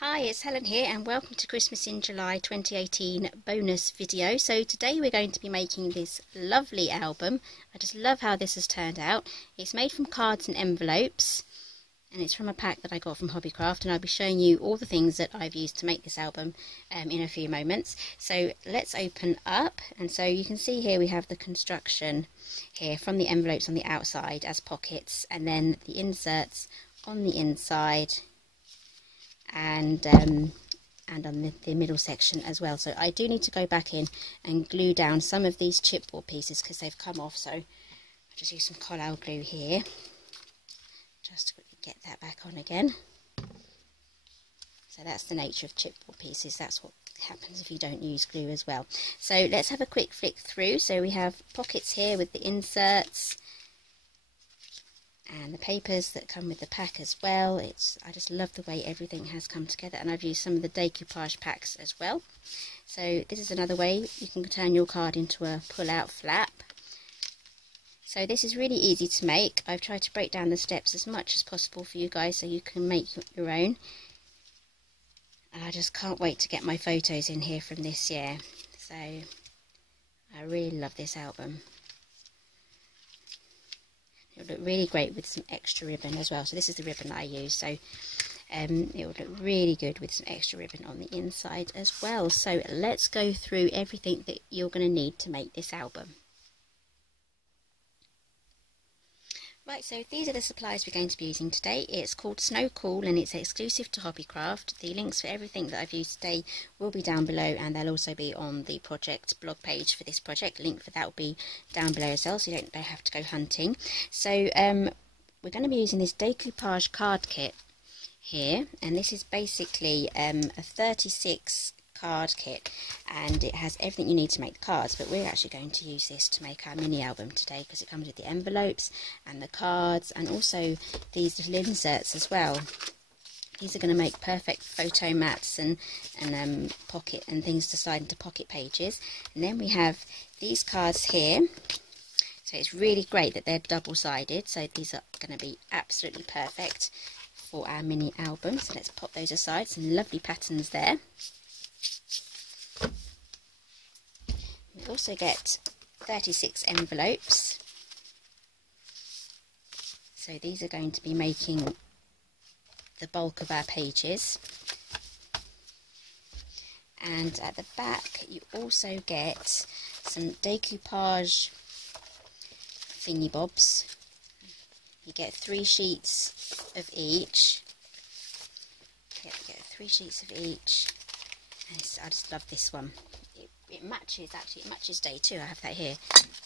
Hi, it's Helen here and welcome to Christmas in July 2018 bonus video. So today we're going to be making this lovely album. I just love how this has turned out. It's made from cards and envelopes and it's from a pack that I got from Hobbycraft, and I'll be showing you all the things that I've used to make this album in a few moments. So let's open up, and so you can see here we have the construction here from the envelopes on the outside as pockets, and then the inserts on the inside and on the middle section as well. So I do need to go back in and glue down some of these chipboard pieces because they've come off, so I'll just use some Collall glue here just to quickly get that back on again. So that's the nature of chipboard pieces, that's what happens if you don't use glue as well. So let's have a quick flick through. So we have pockets here with the inserts and the papers that come with the pack as well. I just love the way everything has come together, and I've used some of the decoupage packs as well. So this is another way you can turn your card into a pull-out flap. So this is really easy to make. I've tried to break down the steps as much as possible for you guys so you can make your own. And I just can't wait to get my photos in here from this year. So I really love this album. It would look really great with some extra ribbon as well. So this is the ribbon that I use. So it would look really good with some extra ribbon on the inside as well. So let's go through everything that you're going to need to make this album. Right, so these are the supplies we're going to be using today. It's called Snow Cool and it's exclusive to Hobbycraft. The links for everything that I've used today will be down below, and they'll also be on the project blog page for this project. The link for that will be down below as well, so you don't have to go hunting. So we're going to be using this Decoupage card kit here, and this is basically a 36 card kit, and it has everything you need to make the cards, but we're actually going to use this to make our mini album today because it comes with the envelopes and the cards and also these little inserts as well. These are going to make perfect photo mats and pocket and things to slide into pocket pages. And then we have these cards here, so it's really great that they're double-sided, so these are going to be absolutely perfect for our mini album. So let's pop those aside. Some lovely patterns there. We also get 36 envelopes, so these are going to be making the bulk of our pages. And at the back you also get some decoupage thingy bobs. You get 3 sheets of each. Yep, you get 3 sheets of each. And I just love this one. It matches, actually, it matches day 2. I have that here.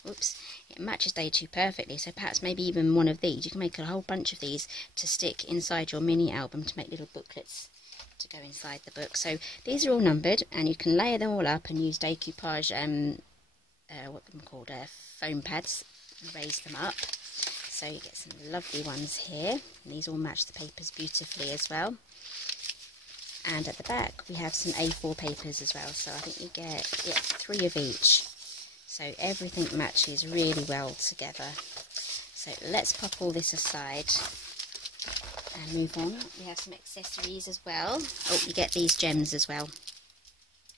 Oops. It matches day 2 perfectly, so perhaps maybe even one of these. You can make a whole bunch of these to stick inside your mini album to make little booklets to go inside the book. So these are all numbered, and you can layer them all up and use decoupage, what them called, foam pads, and raise them up. So you get some lovely ones here. And these all match the papers beautifully as well. And at the back we have some A4 papers as well, so I think you get 3 of each, so everything matches really well together. So let's pop all this aside and move on. We have some accessories as well. Oh, you get these gems as well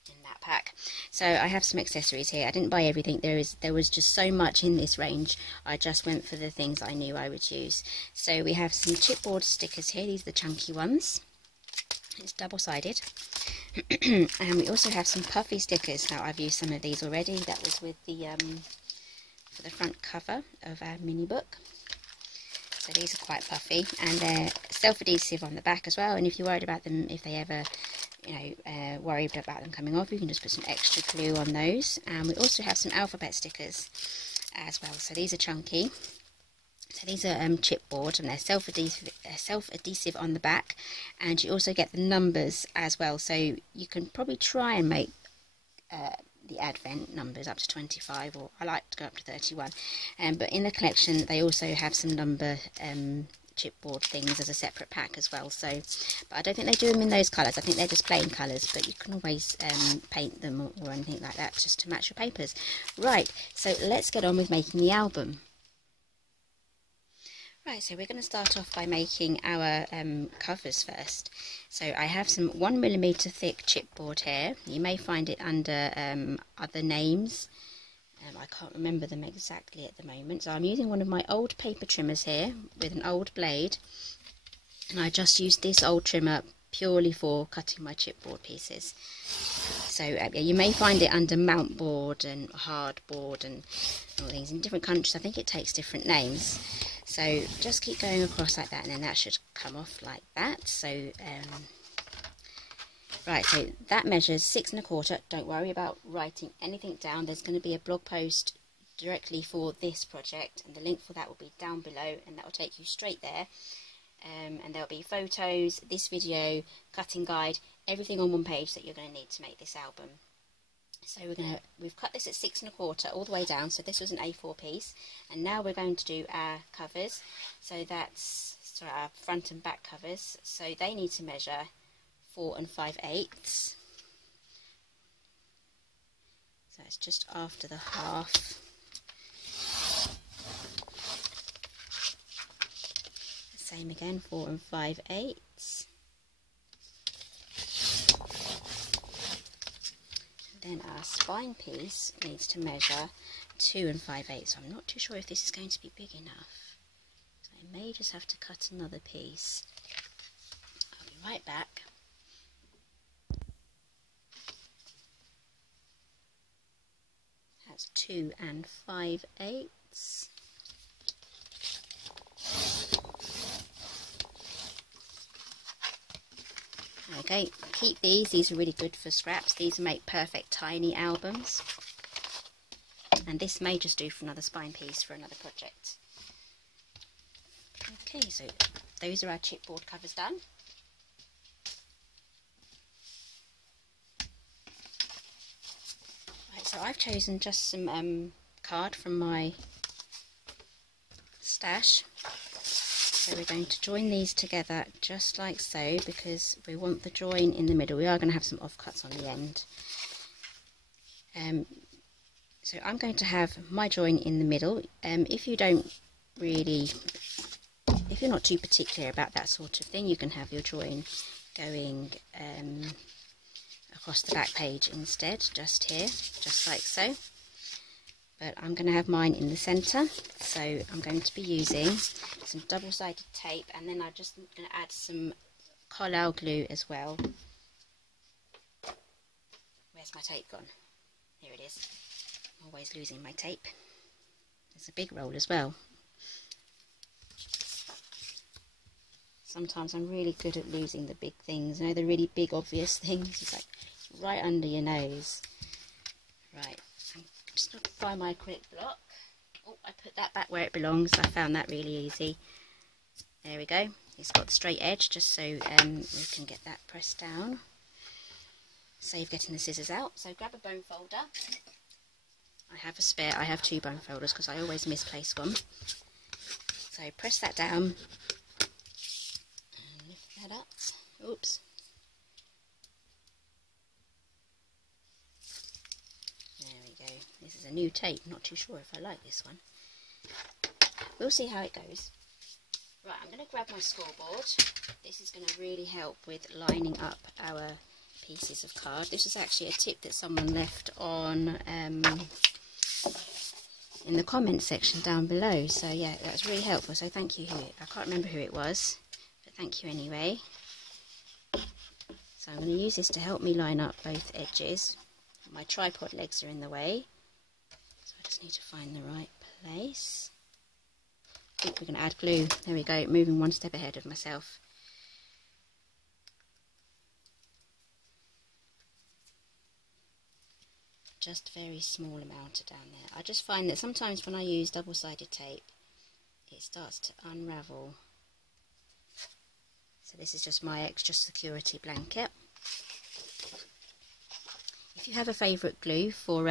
in that pack. So I have some accessories here. I didn't buy everything. There was just so much in this range. I just went for the things I knew I would use. So we have some chipboard stickers here. These are the chunky ones. It's double-sided. And we also have some puffy stickers. Now I've used some of these already. That was with the for the front cover of our mini book. So these are quite puffy, and they're self-adhesive on the back as well. And if you're worried about them, if they ever, worried about them coming off, you can just put some extra glue on those. And we also have some alphabet stickers as well. So these are chunky. So these are chipboard, and they're self-adhesive on the back, and you also get the numbers as well. So you can probably try and make the Advent numbers up to 25, or I like to go up to 31. But in the collection they also have some number chipboard things as a separate pack as well. So, but I don't think they do them in those colours. I think they're just plain colours, but you can always paint them or anything like that just to match your papers. Right, so let's get on with making the album. Right, so we're going to start off by making our covers first. So I have some 1mm thick chipboard here. You may find it under other names. I can't remember them exactly at the moment. So I'm using one of my old paper trimmers here with an old blade. And I just used this old trimmer purely for cutting my chipboard pieces. So you may find it under mount board and hard board and all things. In different countries I think it takes different names. So just keep going across like that, and then that should come off like that. So right, so that measures 6 1/4. Don't worry about writing anything down. There's going to be a blog post directly for this project, and the link for that will be down below, and that will take you straight there. And there'll be photos, this video, cutting guide, everything on one page that you're going to need to make this album. So we've cut this at 6 1/4 all the way down, so this was an A4 piece, and now we're going to do our covers. So that's our front and back covers, so they need to measure 4 5/8. So it's just after the half. Same again, 4 5/8. Then our spine piece needs to measure 2 5/8. So I'm not too sure if this is going to be big enough. So I may just have to cut another piece. I'll be right back. That's 2 5/8. Okay, keep these are really good for scraps. These make perfect tiny albums, and this may just do for another spine piece for another project. Okay, so those are our chipboard covers done. Right, so I've chosen just some card from my stash. So we're going to join these together just like so, because we want the join in the middle. We are going to have some offcuts on the end. So I'm going to have my join in the middle. If you're not too particular about that sort of thing, you can have your join going across the back page instead, just here, just like so. But I'm going to have mine in the centre, so I'm going to be using some double-sided tape, and then I'm just going to add some Collall glue as well. Where's my tape gone? Here it is. I'm always losing my tape. There's a big roll as well. Sometimes I'm really good at losing the big things, you know, the really big obvious things. It's like right under your nose. Right. Just going to find my acrylic block. Oh, I put that back where it belongs. I found that really easy. There we go. It's got the straight edge, just so we can get that pressed down. Save getting the scissors out. So grab a bone folder. I have a spare. I have 2 bone folders because I always misplace one. So press that down and lift that up. Oops. This is a new tape, not too sure if I like this one. We'll see how it goes. Right, I'm going to grab my scoreboard. This is going to really help with lining up our pieces of card. This was actually a tip that someone left on in the comments section down below. So yeah, that's really helpful. So thank you. I can't remember who it was, but thank you anyway. So I'm going to use this to help me line up both edges. My tripod legs are in the way. I just need to find the right place. I think we're going to add glue. There we go, moving one step ahead of myself. Just a very small amount down there. I just find that sometimes when I use double-sided tape, it starts to unravel. So this is just my extra security blanket. If you have a favourite glue for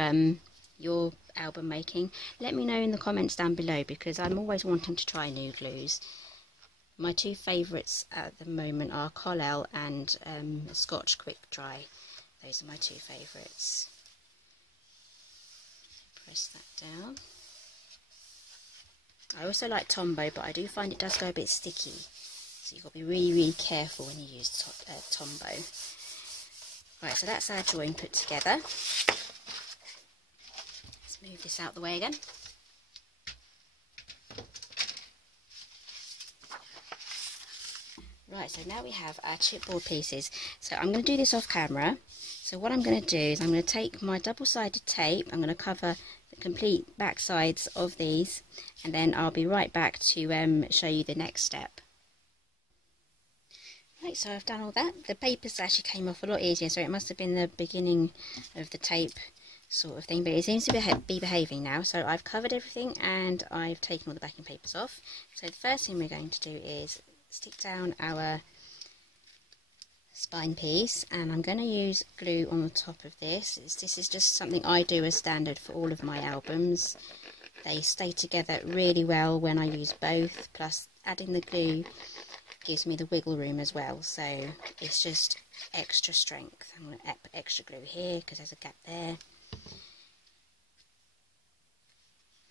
your album making, let me know in the comments down below, because I'm always wanting to try new glues. My 2 favourites at the moment are Collall and Scotch Quick Dry. Those are my 2 favourites. Press that down. I also like Tombow, but I do find it does go a bit sticky. So you've got to be really, really careful when you use Tombow. Right, so that's our join put together. Let's move this out the way again. Right, so now we have our chipboard pieces. So I'm going to do this off camera. So what I'm going to do is I'm going to take my double-sided tape, I'm going to cover the complete back sides of these, and then I'll be right back to show you the next step. Right, so I've done all that. The papers actually came off a lot easier, so it must have been the beginning of the tape sort of thing, but it seems to be behaving now. So I've covered everything and I've taken all the backing papers off. So the first thing we're going to do is stick down our spine piece, and I'm going to use glue on the top of this. This is just something I do as standard for all of my albums. They stay together really well when I use both, plus adding the glue gives me the wiggle room as well, so it's just extra strength. I'm going to put extra glue here because there's a gap there.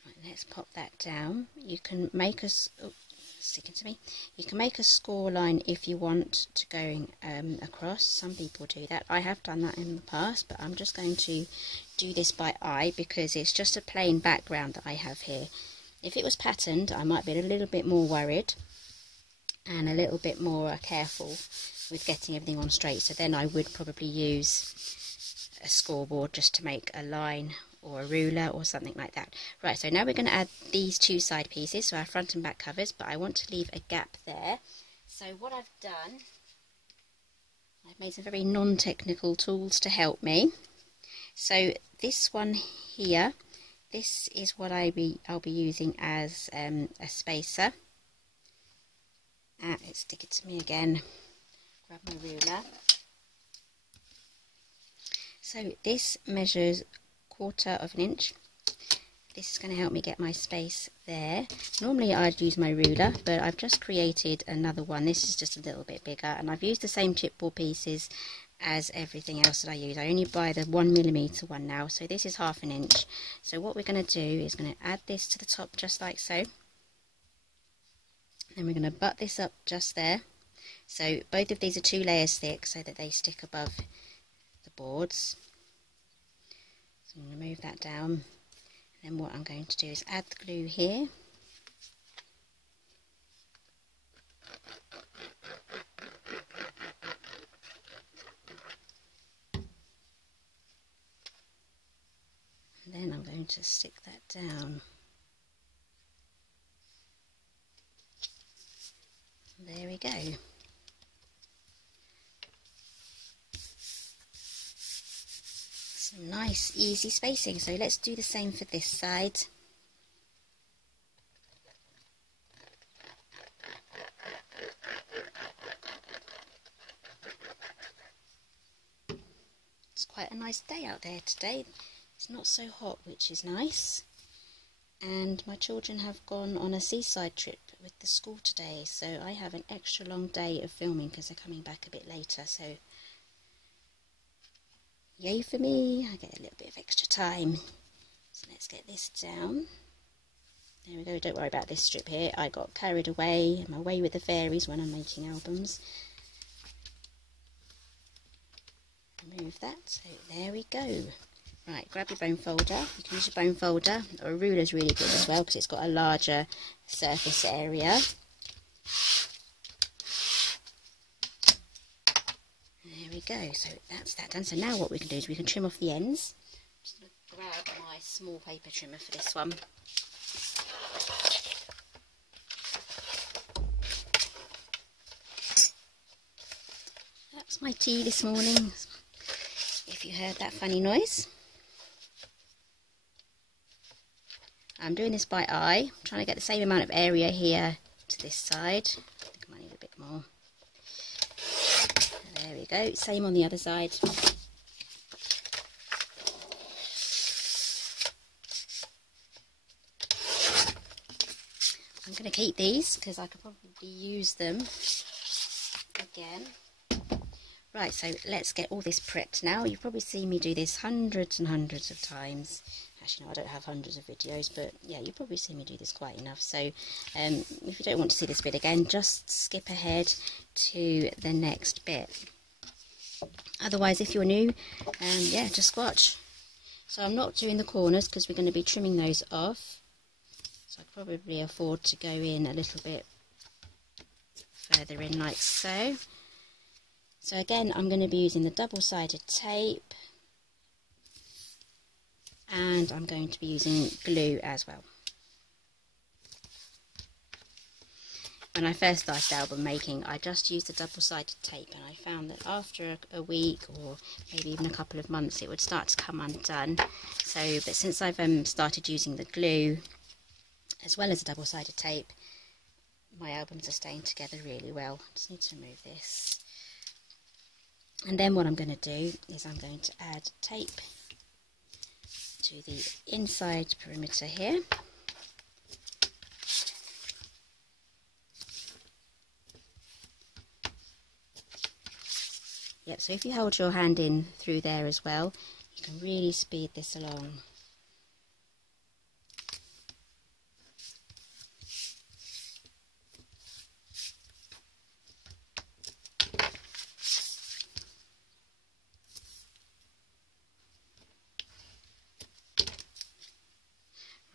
Right, let's pop that down. You can make a sticking to me. You can make a score line if you want to go across. Some people do that. I have done that in the past, but I'm just going to do this by eye because it's just a plain background that I have here. If it was patterned, I might be a little bit more worried and a little bit more careful with getting everything on straight. So then I would probably use a scoreboard just to make a line or a ruler or something like that. Right, so now we're going to add these two side pieces, so our front and back covers, but I want to leave a gap there. So what I've done, I've made some very non-technical tools to help me. So this one here, this is what I'll be using as a spacer. Let's stick it to me again, grab my ruler. So this measures 1/4 of an inch. This is going to help me get my space there. Normally I'd use my ruler, but I've just created another one. This is just a little bit bigger, and I've used the same chipboard pieces as everything else that I use. I only buy the 1mm one now, so this is 1/2 inch. So what we're going to do is going to add this to the top just like so. Then we're going to butt this up just there. So both of these are 2 layers thick so that they stick above the boards. So I'm going to move that down. And then what I'm going to do is add the glue here. And then I'm going to stick that down. There we go. Some nice easy spacing. So let's do the same for this side. It's quite a nice day out there today. It's not so hot, which is nice. And my children have gone on a seaside trip with the school today, so I have an extra long day of filming because they're coming back a bit later, so yay for me, I get a little bit of extra time. So let's get this down. There we go, don't worry about this strip here, I got carried away, I'm away with the fairies when I'm making albums. Remove that, so there we go. Right, grab your bone folder. You can use your bone folder, or a ruler is really good as well because it's got a larger surface area. There we go, so that's that done. So now what we can do is we can trim off the ends. I'm just going to grab my small paper trimmer for this one. That's my tea this morning, if you heard that funny noise. I'm doing this by eye. I'm trying to get the same amount of area here to this side. I think I might need a bit more. There we go. Same on the other side. I'm going to keep these because I could probably use them again. Right, so let's get all this prepped now. You've probably seen me do this hundreds and hundreds of times. Actually, no, I don't have hundreds of videos, but yeah, you've probably seen me do this quite enough. So if you don't want to see this bit again, just skip ahead to the next bit. Otherwise, if you're new, yeah, just watch. So I'm not doing the corners because we're going to be trimming those off. So I probably afford to go in a little bit further in like so. So again, I'm going to be using the double-sided tape, and I'm going to be using glue as well. When I first started album making, I just used the double-sided tape, and I found that after a week or maybe even a couple of months it would start to come undone. So, but since I've started using the glue as well as the double-sided tape, my albums are staying together really well. Just need to remove this. And then what I'm going to do is I'm going to add tape to the inside perimeter here. Yep, so if you hold your hand in through there as well, you can really speed this along.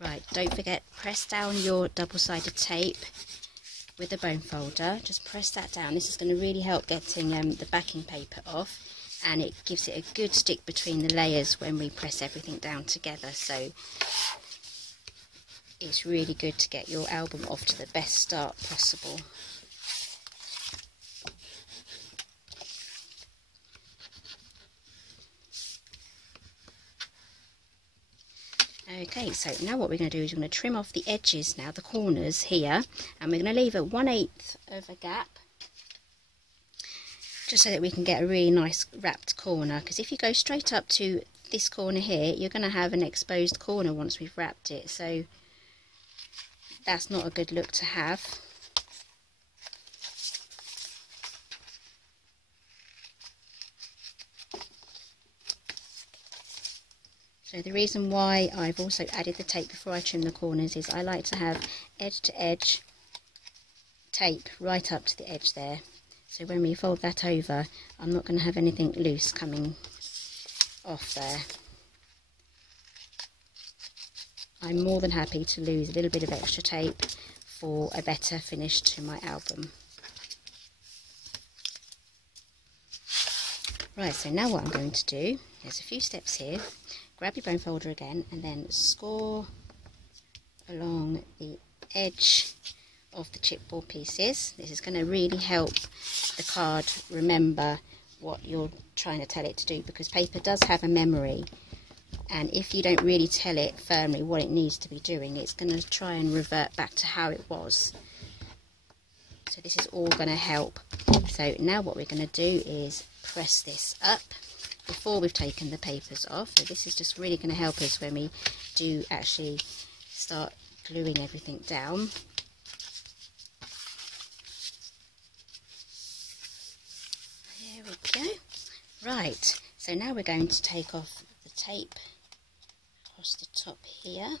Right, don't forget, press down your double-sided tape with the bone folder. Just press that down. This is going to really help getting the backing paper off, and it gives it a good stick between the layers when we press everything down together. So it's really good to get your album off to the best start possible. Okay, so now what we're going to do is we're going to trim off the edges now, the corners here, and we're going to leave a 1/8 of a gap, just so that we can get a really nice wrapped corner, because if you go straight up to this corner here, you're going to have an exposed corner once we've wrapped it, so that's not a good look to have. So the reason why I've also added the tape before I trim the corners is I like to have edge to edge tape right up to the edge there. So when we fold that over, I'm not going to have anything loose coming off there. I'm more than happy to lose a little bit of extra tape for a better finish to my album. Right, so now what I'm going to do, there's a few steps here. Grab your bone folder again and then score along the edge of the chipboard pieces. This is going to really help the card remember what you're trying to tell it to do, because paper does have a memory, and if you don't really tell it firmly what it needs to be doing, it's going to try and revert back to how it was. So this is all going to help. So now what we're going to do is press this up before we've taken the papers off. So this is just really going to help us when we do actually start gluing everything down. There we go. Right, so now we're going to take off the tape across the top here.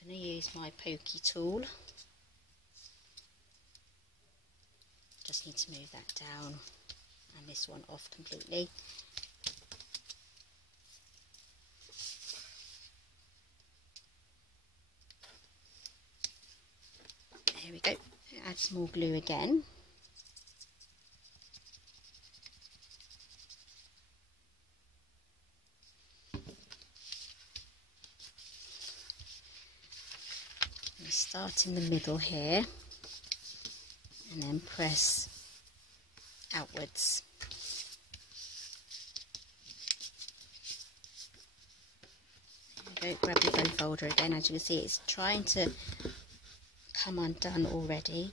I'm going to use my pokey tool. Just need to move that down and this one off completely. There we go. Add some more glue again. And start in the middle here, and then press outwards. There we go. Grab your bone folder again. As you can see, it's trying to come undone already.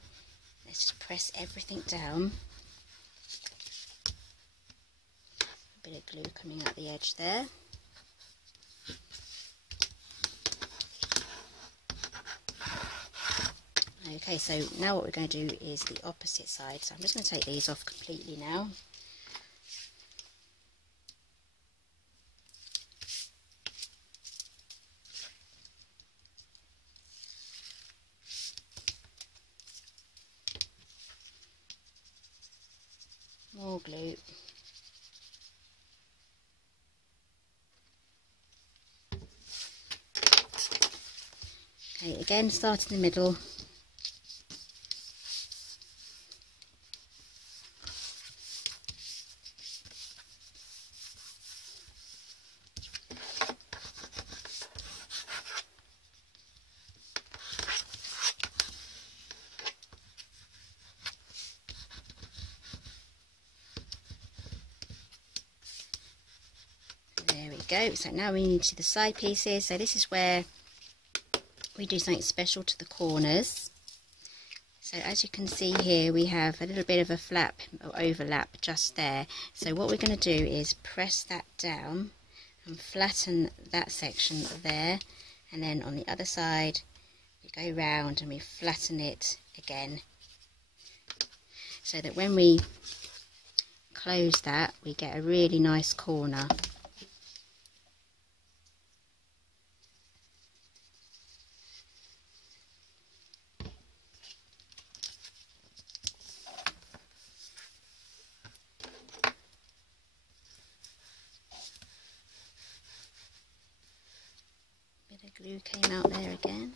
Let's just press everything down. A bit of glue coming out the edge there. Okay, so now what we're going to do is the opposite side. So I'm just going to take these off completely now. More glue. Okay, again, start in the middle. There we go. So now we need to do the side pieces. So this is where we do something special to the corners. So as you can see here, we have a little bit of a flap or overlap just there. So what we're going to do is press that down and flatten that section there, and then on the other side we go round and we flatten it again, so that when we close that we get a really nice corner. Bit of glue came out there again.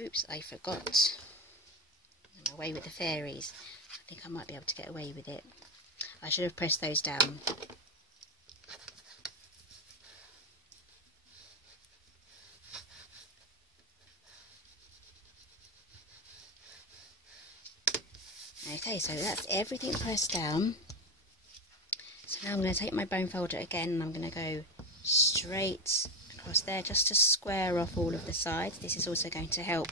Oops, I forgot. I'm away with the fairies. I think I might be able to get away with it. I should have pressed those down. Okay, so that's everything pressed down. So now I'm going to take my bone folder again and I'm going to go straight across there just to square off all of the sides. This is also going to help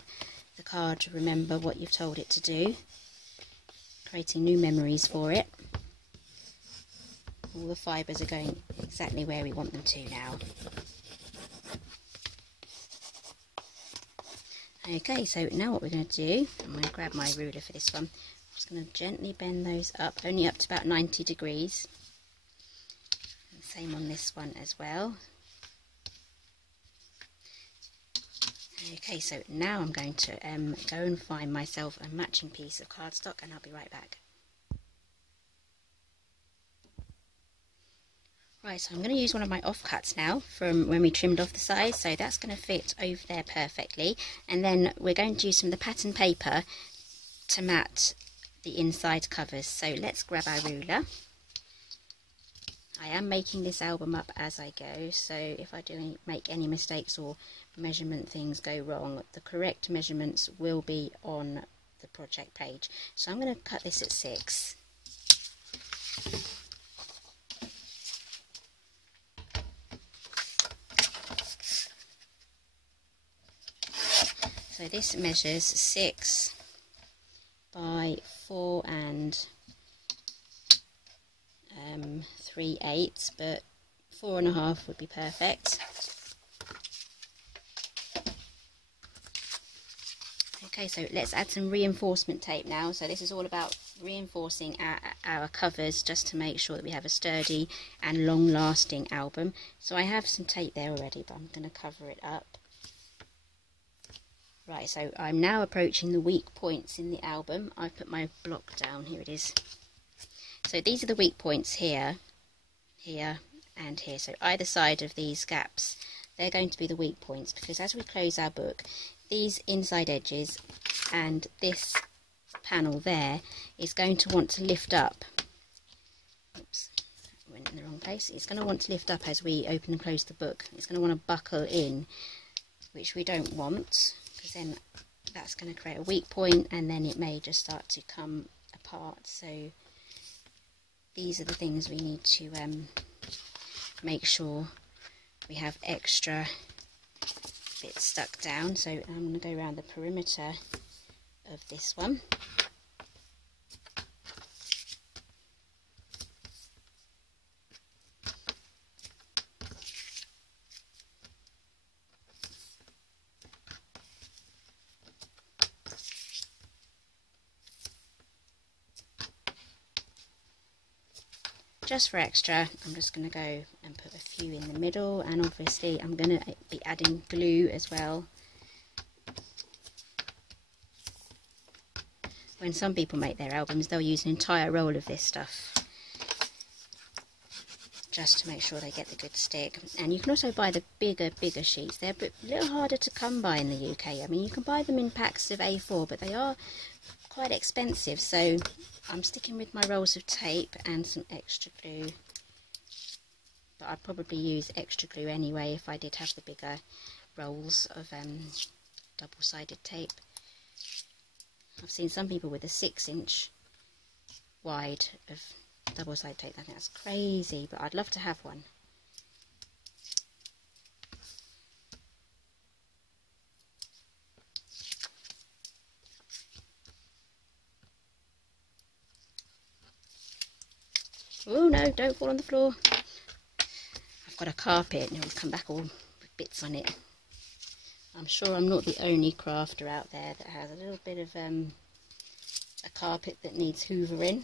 the card to remember what you've told it to do, creating new memories for it. All the fibres are going exactly where we want them to now. Okay, so now what we're going to do, I'm going to grab my ruler for this one. I'm just going to gently bend those up, only up to about 90 degrees. And same on this one as well. Okay, so now I'm going to go and find myself a matching piece of cardstock, and I'll be right back. Right, so I'm going to use one of my offcuts now from when we trimmed off the sides, so that's going to fit over there perfectly. And then we're going to use some of the pattern paper to mat the inside covers. So let's grab our ruler. I am making this album up as I go, so if I do make any mistakes or measurement things go wrong, the correct measurements will be on the project page. So I'm going to cut this at 6. So this measures 6 by 4 and 3/8, but 4.5 would be perfect. Okay, so let's add some reinforcement tape now. So this is all about reinforcing our covers just to make sure that we have a sturdy and long-lasting album. So I have some tape there already, but I'm going to cover it up. Right, so I'm now approaching the weak points in the album. I've put my block down, here it is. So these are the weak points here, here and here. So either side of these gaps, they're going to be the weak points, because as we close our book, these inside edges and this panel there is going to want to lift up. Oops, I went in the wrong place. It's going to want to lift up as we open and close the book. It's going to want to buckle in, which we don't want, because then that's going to create a weak point and then it may just start to come apart. So these are the things we need to make sure we have extra it's stuck down, so I'm going to go around the perimeter of this one. Just for extra, I'm just going to go and put a few in the middle, and obviously I'm going to be adding glue as well. When some people make their albums, they'll use an entire roll of this stuff just to make sure they get the good stick. And you can also buy the bigger sheets. They're a little harder to come by in the UK. I mean, you can buy them in packs of A4, but they are quite expensive, so I'm sticking with my rolls of tape and some extra glue, but I'd probably use extra glue anyway if I did have the bigger rolls of double-sided tape. I've seen some people with a 6-inch wide of double-sided tape. I think that's crazy, but I'd love to have one. Oh no, don't fall on the floor. I've got a carpet and it will come back all with bits on it. I'm sure I'm not the only crafter out there that has a little bit of a carpet that needs hoovering,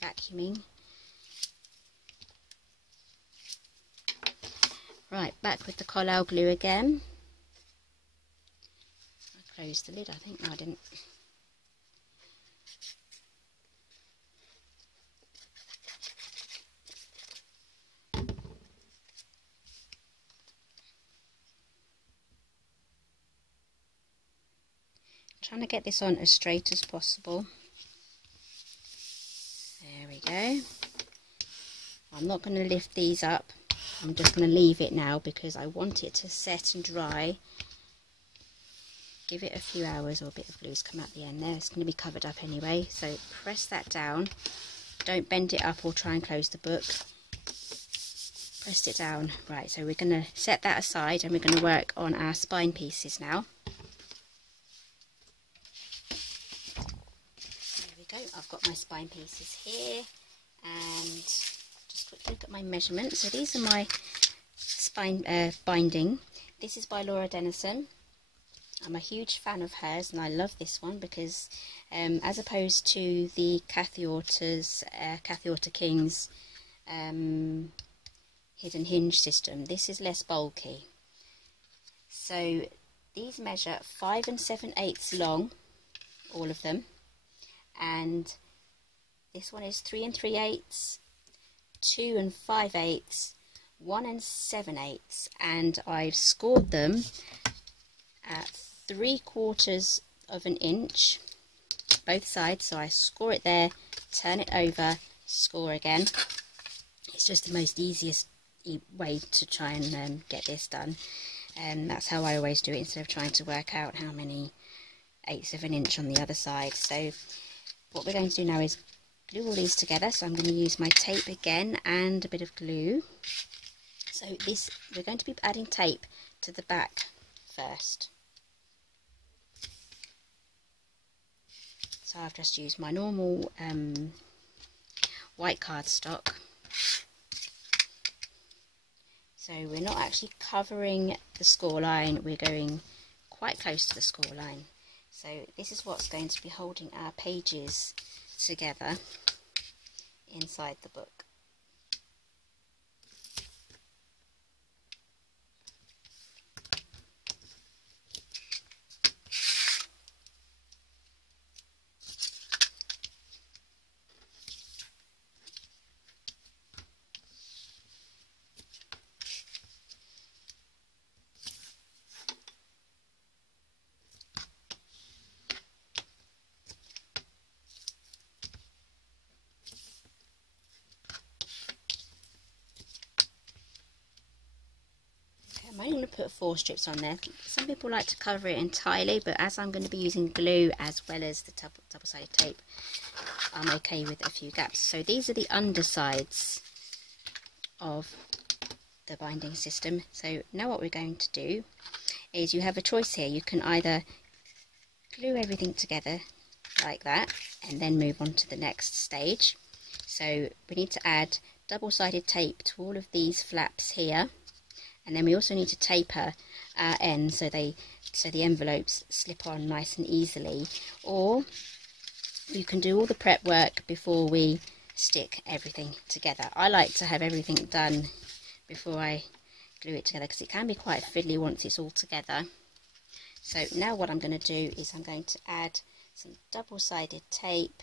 vacuuming. Right, back with the Collall glue again. I closed the lid, I think. No, I didn't. Trying to get this on as straight as possible. There we go. I'm not going to lift these up. I'm just going to leave it now because I want it to set and dry. Give it a few hours, or a bit of glue's come out the end there. It's going to be covered up anyway, so press that down. Don't bend it up or try and close the book. Press it down. Right, so we're going to set that aside and we're going to work on our spine pieces now. I've got my spine pieces here, and just quickly look at my measurements. So these are my spine binding. This is by Laura Dennison. I'm a huge fan of hers, and I love this one because as opposed to the Cathy Orta King's hidden hinge system, this is less bulky. So these measure 5 7/8 long, all of them. And this one is 3 3/8, 2 5/8, 1 7/8, and I've scored them at 3/4 of an inch, both sides. So I score it there, turn it over, score again. It's just the most easiest way to try and get this done, and that's how I always do it, instead of trying to work out how many 1/8 of an inch on the other side. So what we're going to do now is glue all these together. So I'm going to use my tape again and a bit of glue. So we're going to be adding tape to the back first. So I've just used my normal white cardstock. So we're not actually covering the score line, we're going quite close to the score line. So this is what's going to be holding our pages together inside the book. I'm only going to put 4 strips on there. Some people like to cover it entirely, but as I'm going to be using glue as well as the double-sided tape, I'm okay with a few gaps. So these are the undersides of the binding system. So now what we're going to do is you have a choice here. You can either glue everything together like that and then move on to the next stage. So we need to add double-sided tape to all of these flaps here, and then we also need to taper our ends so the envelopes slip on nice and easily. Or you can do all the prep work before we stick everything together. I like to have everything done before I glue it together because it can be quite fiddly once it's all together. So now what I'm going to do is I'm going to add some double-sided tape,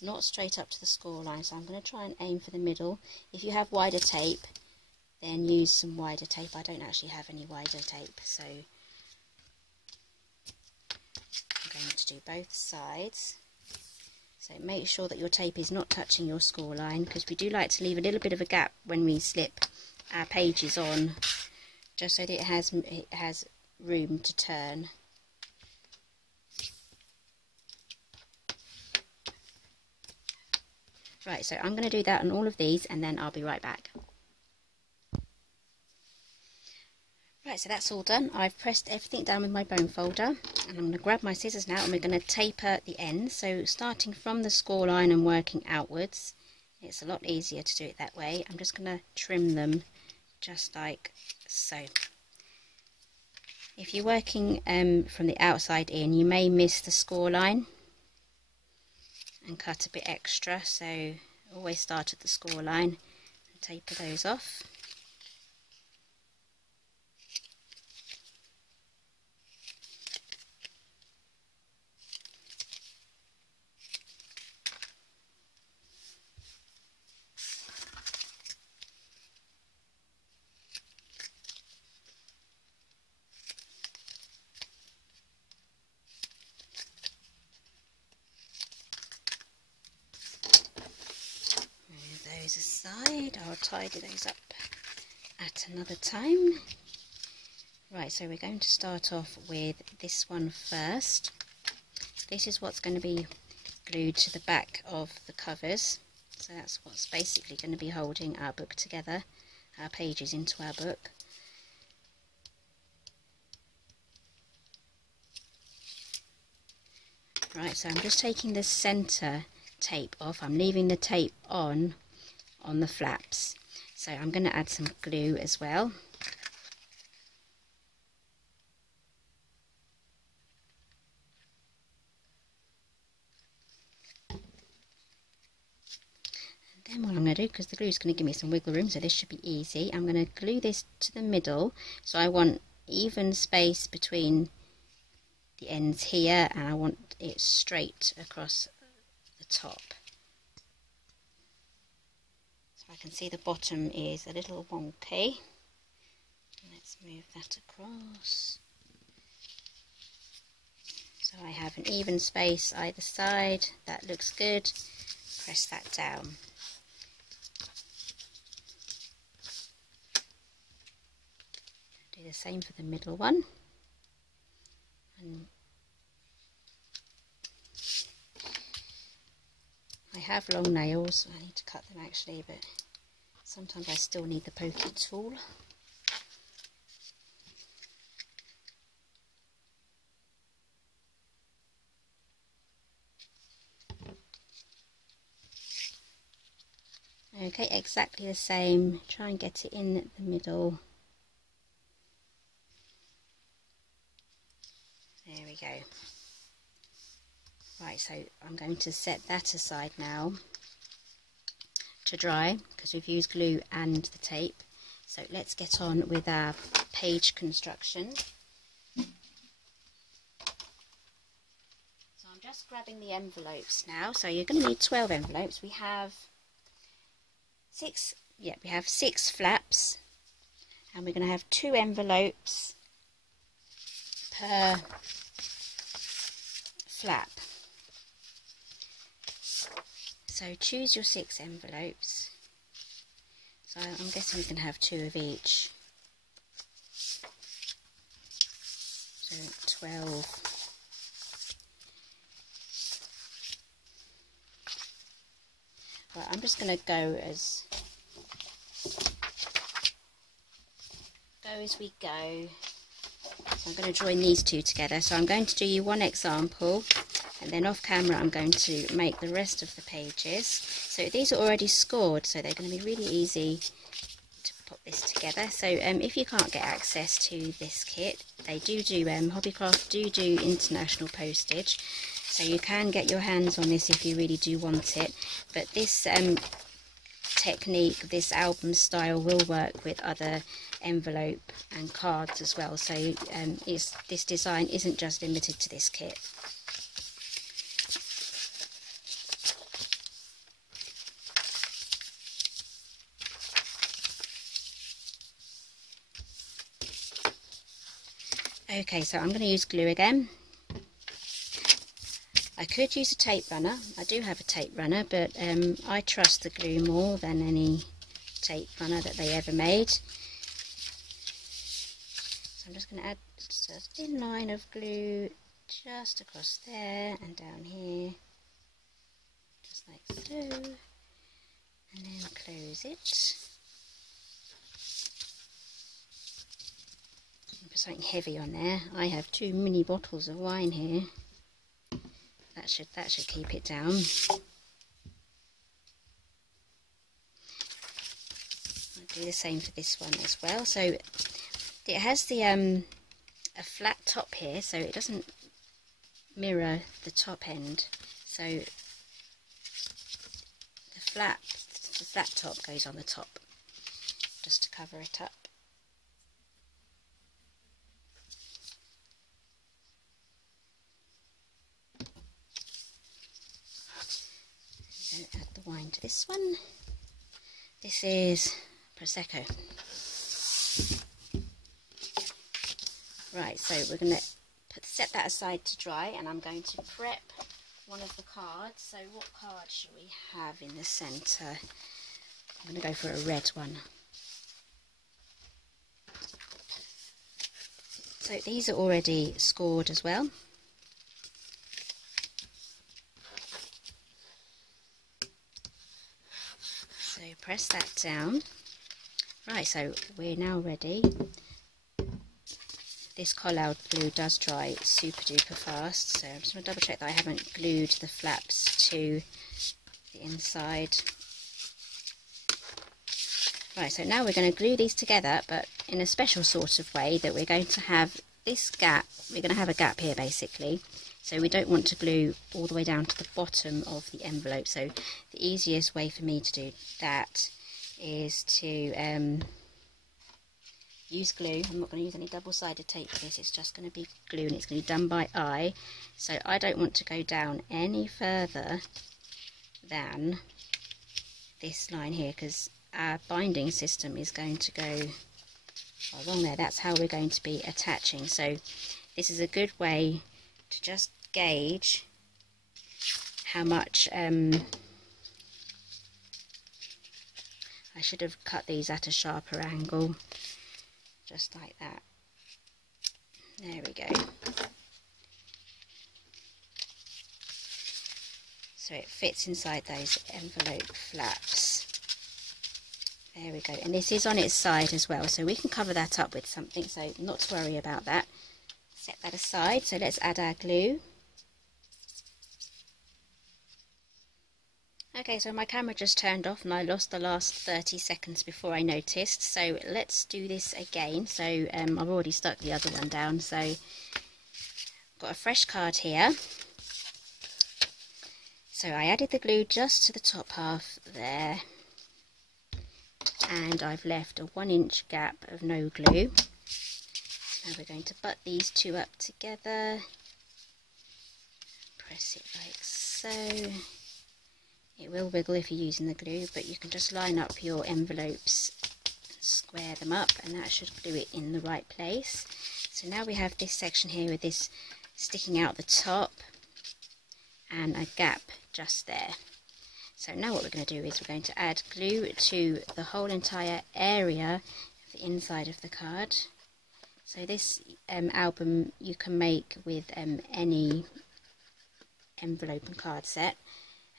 not straight up to the score line, so I'm going to try and aim for the middle. If you have wider tape, then use some wider tape. I don't actually have any wider tape, so I'm going to do both sides. So make sure that your tape is not touching your score line, because we do like to leave a little bit of a gap when we slip our pages on, just so that it has room to turn. Right, so I'm going to do that on all of these and then I'll be right back. Right, so that's all done. I've pressed everything down with my bone folder, and I'm going to grab my scissors now and we're going to taper the ends. So starting from the score line and working outwards, it's a lot easier to do it that way. I'm just going to trim them just like so. If you're working from the outside in, you may miss the score line and cut a bit extra, so always start at the score line and taper those off. Aside, I'll tidy those up at another time. Right, so we're going to start off with this one first. This is what's going to be glued to the back of the covers, so that's what's basically going to be holding our book together, our pages into our book. Right, so I'm just taking the centre tape off. I'm leaving the tape on the flaps, so I'm going to add some glue as well. And then what I'm going to do, because the glue is going to give me some wiggle room, so this should be easy, I'm going to glue this to the middle, so I want even space between the ends here and I want it straight across the top. I can see the bottom is a little wonky. Let's move that across. So I have an even space either side. That looks good. Press that down. Do the same for the middle one. And I have long nails, I need to cut them actually, but sometimes I still need the pokey tool. Okay, exactly the same. Try and get it in the middle. There we go. Right, so I'm going to set that aside now to dry, because we've used glue and the tape. So let's get on with our page construction. So I'm just grabbing the envelopes now. So you're going to need 12 envelopes. We have six flaps, and we're going to have 2 envelopes per flap. So choose your 6 envelopes. So I'm guessing we can have 2 of each. So 12. Right, I'm just going to go as we go. I'm going to join these two together. So I'm going to do you one example, and then off camera I'm going to make the rest of the pages. So these are already scored, so they're going to be really easy to put this together. So if you can't get access to this kit, they do Hobbycraft do international postage, so you can get your hands on this if you really do want it. But this technique, this album style, will work with other envelope and cards as well, so this design isn't just limited to this kit. Okay, so I'm going to use glue again. I could use a tape runner. I do have a tape runner, but I trust the glue more than any tape runner that they ever made. So I'm just going to add just a thin line of glue just across there and down here, just like so, and then close it. Put something heavy on there. I have 2 mini bottles of wine here. That should keep it down. I'll do the same for this one as well. So it has the a flat top here, so it doesn't mirror the top end. So the flat top goes on the top, just to cover it up. Add the wine to this one. This is Prosecco. Right, so we're going to set that aside to dry, and I'm going to prep one of the cards. So what card should we have in the centre? I'm going to go for a red one. So these are already scored as well. So press that down. Right, so we're now ready. This Collall glue does dry super duper fast, so I'm just going to double check that I haven't glued the flaps to the inside. Right, so now we're going to glue these together, but in a special sort of way, that we're going to have this gap. We're going to have a gap here basically, so we don't want to glue all the way down to the bottom of the envelope. So the easiest way for me to do that is to use glue. I'm not going to use any double-sided tape for this, it's just going to be glue, and it's going to be done by eye. So I don't want to go down any further than this line here, because our binding system is going to go along there. That's how we're going to be attaching. So this is a good way to just gauge how much I should have cut these at a sharper angle, just like that. There we go. So it fits inside those envelope flaps. There we go, and this is on its side as well, so we can cover that up with something, so not to worry about that. Set that aside. So let's add our glue. Okay, so my camera just turned off and I lost the last 30 seconds before I noticed, so let's do this again. So I've already stuck the other one down, so I've got a fresh card here. So I added the glue just to the top half there, and I've left a 1-inch gap of no glue. Now we're going to butt these two up together, press it like so. It will wiggle if you're using the glue, but you can just line up your envelopes, square them up, and that should glue it in the right place. So now we have this section here with this sticking out the top and a gap just there. So now what we're going to do is we're going to add glue to the whole entire area of the inside of the card. So this album you can make with any envelope and card set.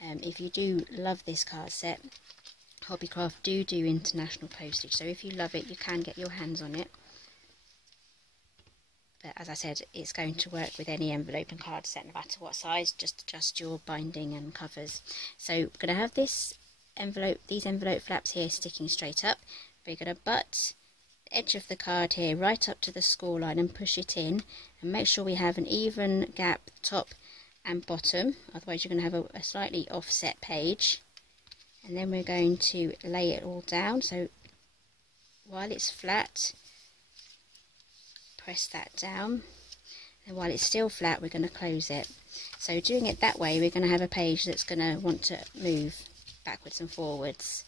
If you do love this card set, Hobbycraft do international postage, so if you love it you can get your hands on it. but as I said, it's going to work with any envelope and card set no matter what size. Just adjust your binding and covers. So we're going to have these envelope flaps here sticking straight up. We're going to butt the edge of the card here right up to the score line and push it in, and make sure we have an even gap top and bottom, otherwise you're going to have a slightly offset page. And then we're going to lay it all down, so while it's flat, press that down, and while it's still flat we're going to close it. So doing it that way, we're going to have a page that's going to want to move backwards and forwards.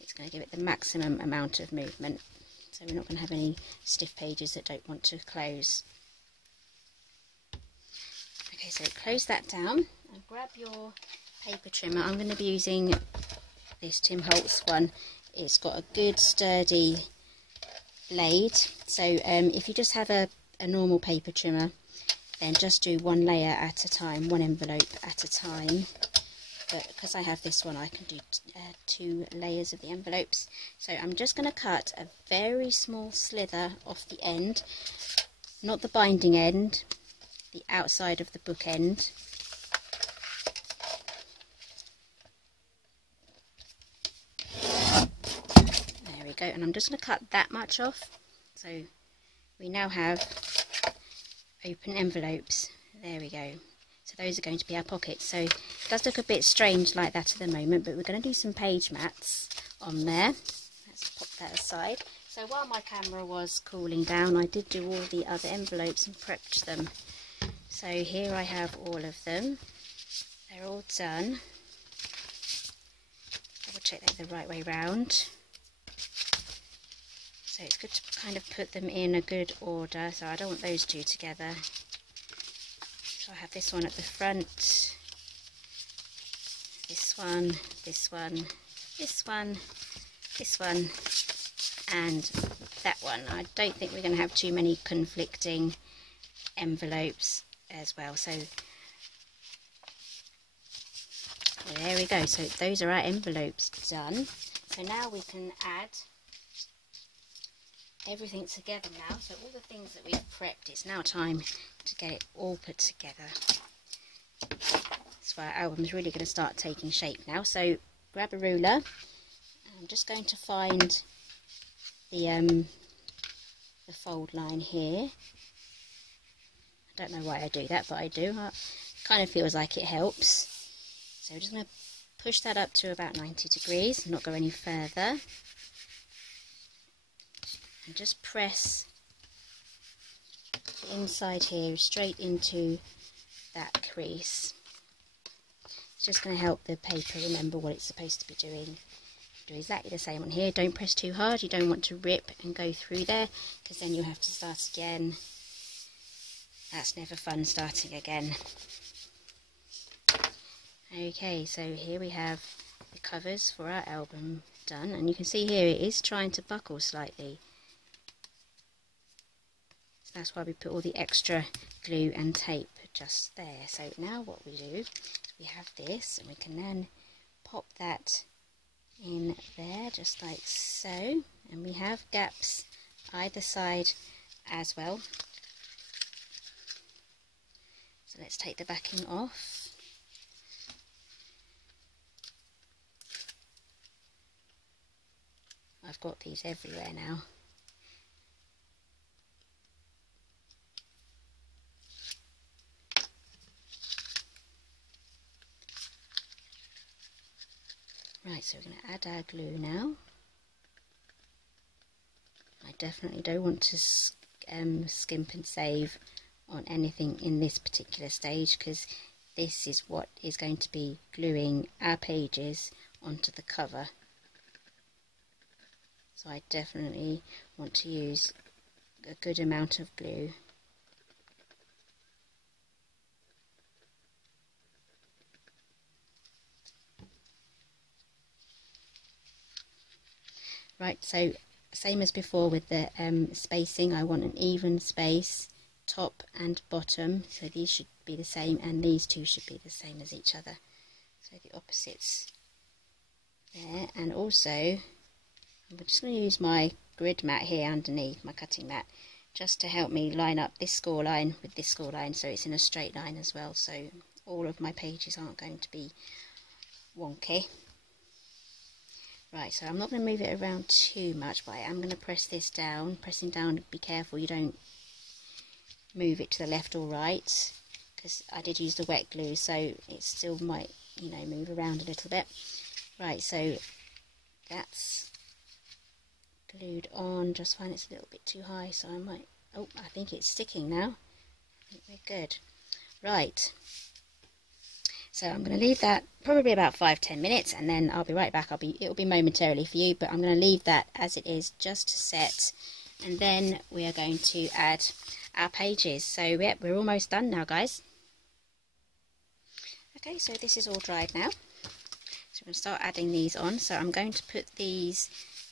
It's going to give it the maximum amount of movement, so we're not going to have any stiff pages that don't want to close. Okay, so close that down and grab your paper trimmer. I'm going to be using this Tim Holtz one. It's got a good sturdy blade, so if you just have a normal paper trimmer, then just do one layer at a time, one envelope at a time. But because I have this one, I can do 2 layers of the envelopes. So I'm just going to cut a very small slither off the end, not the binding end, the outside of the book end. There we go, and I'm just going to cut that much off. So we now have open envelopes. There we go. So those are going to be our pockets. So it does look a bit strange like that at the moment, but we're going to do some page mats on there. Let's pop that aside. So while my camera was cooling down, I did do all the other envelopes and prepped them. So here I have all of them. They're all done. Double check they're the right way round. So it's good to kind of put them in a good order. So I don't want those two together. So I have this one at the front, this one, this one, this one, this one, and that one. I don't think we're going to have too many conflicting envelopes as well. So there we go. So those are our envelopes done. So now we can add everything together now. So all the things that we've prepped, it's now time to get it all put together. That's why our album's really going to start taking shape now. So grab a ruler. I'm just going to find the fold line here. I don't know why I do that, but I do. It kind of feels like it helps. So we're just going to push that up to about 90 degrees, not go any further. And just press the inside here straight into that crease. It's just going to help the paper remember what it's supposed to be doing. Do exactly the same on here. Don't press too hard. You don't want to rip and go through there, because then you'll have to start again. That's never fun, starting again. Okay, so here we have the covers for our album done, and you can see here it is trying to buckle slightly. So that's why we put all the extra glue and tape just there. So now what we do is we have this, and we can then pop that in there just like so, and we have gaps either side as well. So let's take the backing off. I've got these everywhere now. Right, so we're going to add our glue now. I definitely don't want to skimp and save on anything in this particular stage, because this is what is going to be gluing our pages onto the cover. So I definitely want to use a good amount of glue. Right, so same as before with the spacing, I want an even space, top and bottom, so these should be the same, and these two should be the same as each other. So the opposites there, and also I'm just going to use my grid mat here underneath, my cutting mat, just to help me line up this score line with this score line, so it's in a straight line as well, so all of my pages aren't going to be wonky. Right, so I'm not going to move it around too much, but I am going to press this down. Pressing down, be careful you don't move it to the left or right, because I did use the wet glue, so it still might, you know, move around a little bit. Right, so that's glued on just fine. It's a little bit too high, so I might, oh, I think it's sticking now. I think we're good. Right, so I'm going to leave that probably about 5-10 minutes, and then I'll be right back. It'll be momentarily for you, but I'm going to leave that as it is just to set, and then we are going to add our pages. So yep, we're almost done now, guys. Okay, so this is all dried now, so I'm going to start adding these on. So I'm going to put these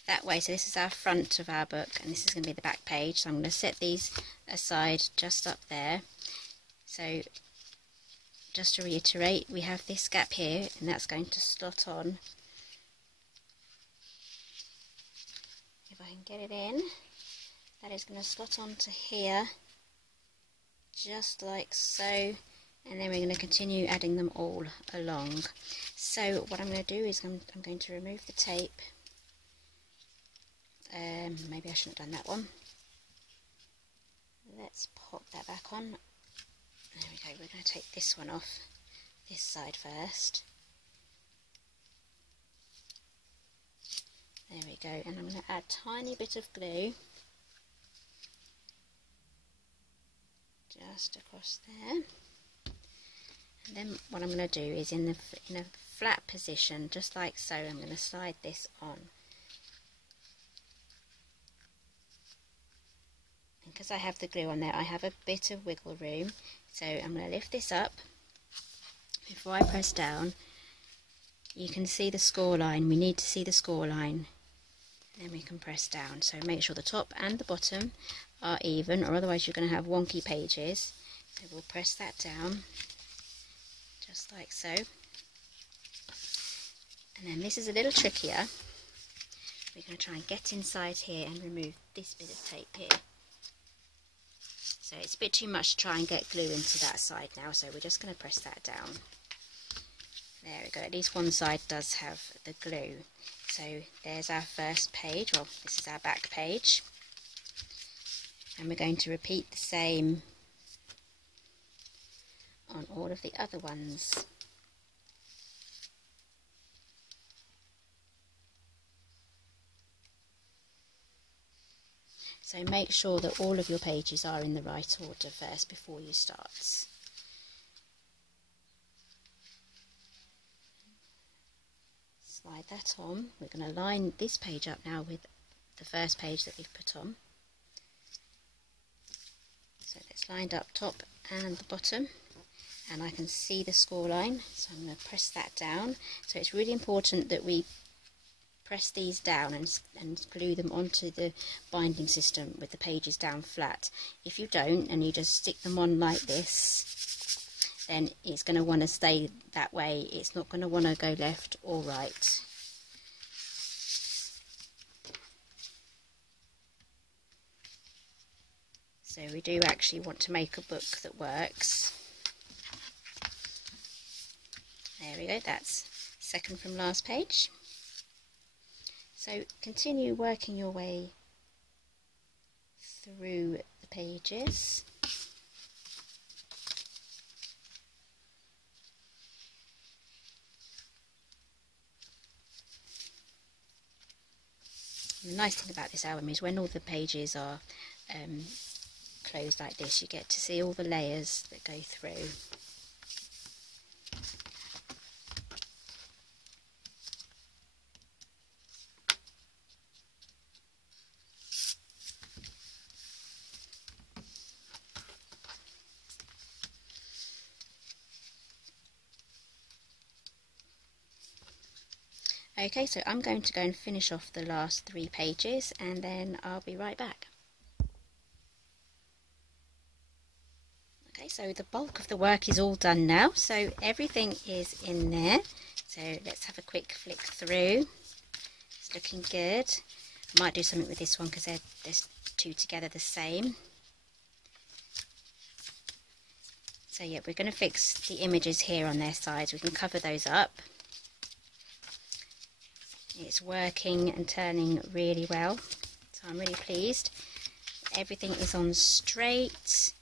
that way, so this is our front of our book and this is going to be the back page, so I'm going to set these aside just up there. So just to reiterate, we have this gap here and that's going to slot on, if I can get it in, that is going to slot onto here just like so, and then we're going to continue adding them all along. So what I'm going to do is I'm going to remove the tape. Maybe I shouldn't have done that one. Let's pop that back on. There we go. We're going to take this one off this side first. There we go. And I'm going to add a tiny bit of glue just across there. And then what I'm going to do is in a flat position, just like so, I'm going to slide this on. Because I have the glue on there, I have a bit of wiggle room, so I'm going to lift this up. Before I press down, you can see the score line. We need to see the score line, then we can press down. So make sure the top and the bottom are even, or otherwise you're going to have wonky pages. So we'll press that down just like so. And then this is a little trickier. We're going to try and get inside here and remove this bit of tape here. So it's a bit too much to try and get glue into that side now, so we're just going to press that down. There we go, at least one side does have the glue. So there's our first page, well this is our back page. And we're going to repeat the same on all of the other ones. So make sure that all of your pages are in the right order first before you start. Slide that on. We're going to line this page up now with the first page that we've put on. So it's lined up top and the bottom, and I can see the score line, so I'm going to press that down. So it's really important that we press these down and glue them onto the binding system with the pages down flat. If you don't and you just stick them on like this, then it's going to want to stay that way. It's not going to want to go left or right. So we do actually want to make a book that works. There we go, that's second from last page. So continue working your way through the pages. And the nice thing about this album is when all the pages are closed like this, you get to see all the layers that go through. Okay, so I'm going to go and finish off the last 3 pages and then I'll be right back. Okay, so the bulk of the work is all done now, so everything is in there. So let's have a quick flick through. It's looking good. I might do something with this one because they're 2 together the same. So yeah, we're going to fix the images here on their sides. We can cover those up. It's working and turning really well, so I'm really pleased. Everything is on straight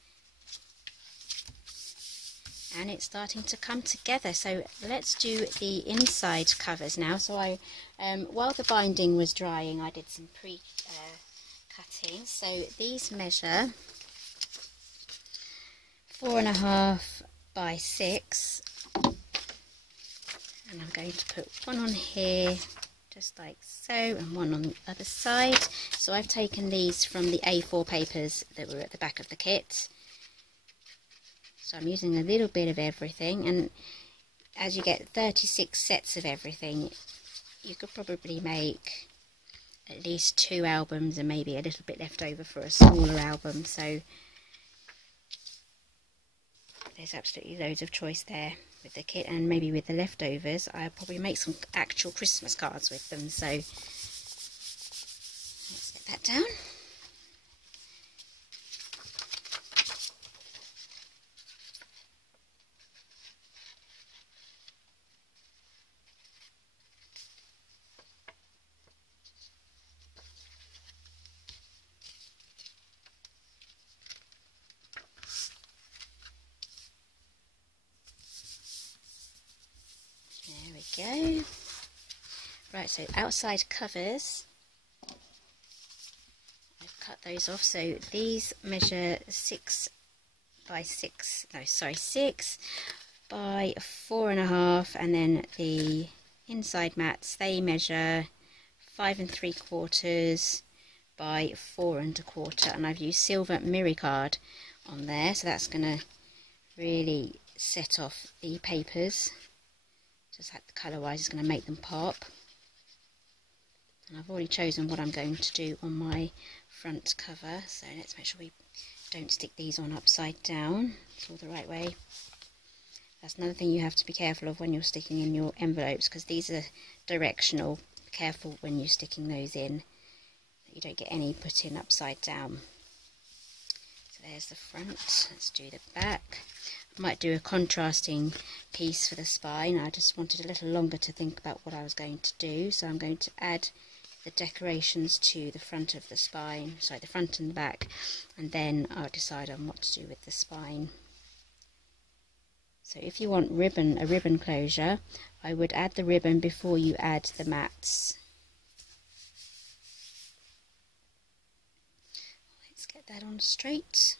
and it's starting to come together. So let's do the inside covers now. So while the binding was drying, I did some cutting. So these measure 4.5 by 6, and I'm going to put one on here just like so, and one on the other side. So I've taken these from the A4 papers that were at the back of the kit. So I'm using a little bit of everything, and as you get 36 sets of everything, you could probably make at least 2 albums and maybe a little bit left over for a smaller album. So there's absolutely loads of choice there with the kit, and maybe with the leftovers I'll probably make some actual Christmas cards with them. So let's get that down. There we go. Right, so outside covers, I've cut those off. So these measure 6 by 4.5, and then the inside mats, they measure 5 3/4 by 4 1/4, and I've used silver mirror card on there, so that's going to really set off the papers. Just like the colour wise is going to make them pop. And I've already chosen what I'm going to do on my front cover, so let's make sure we don't stick these on upside down. It's all the right way. That's another thing you have to be careful of when you're sticking in your envelopes, because these are directional. Be careful when you're sticking those in that you don't get any put in upside down. So there's the front. Let's do the back. I might do a contrasting piece for the spine. I just wanted a little longer to think about what I was going to do, so I'm going to add the decorations to the front of the spine, sorry, the front and the back, and then I'll decide on what to do with the spine. So if you want a ribbon closure, I would add the ribbon before you add the mats. Let's get that on straight.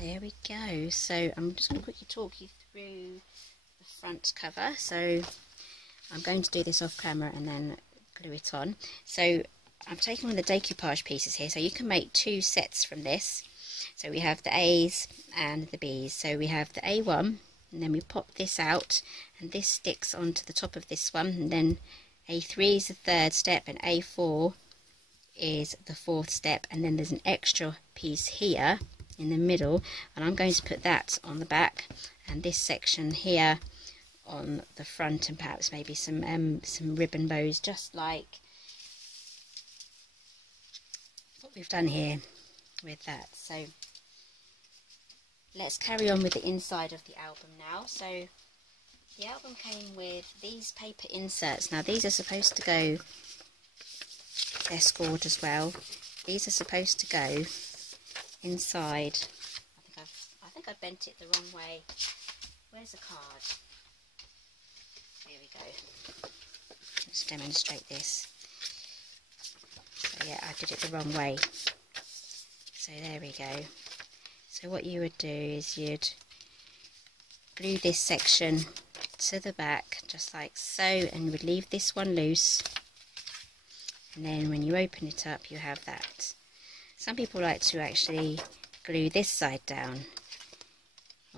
There we go. So I'm just going to quickly talk you through the front cover. So I'm going to do this off camera and then glue it on. So I'm taking one of the decoupage pieces here. So you can make 2 sets from this. So we have the A's and the B's. So we have the A1, and then we pop this out, and this sticks onto the top of this one, and then A3 is the 3rd step, and A4 is the 4th step, and then there's an extra piece here in the middle, and I'm going to put that on the back, and this section here on the front, and perhaps maybe some ribbon bows, just like what we've done here with that. So let's carry on with the inside of the album now. So the album came with these paper inserts. Now these are supposed to go, they're scored as well, these are supposed to go inside. I think I bent it the wrong way. Where's the card? Here we go. Let's demonstrate this. So yeah, I did it the wrong way. So there we go. So what you would do is you'd glue this section to the back just like so, and you would leave this one loose, and then when you open it up you have that. Some people like to actually glue this side down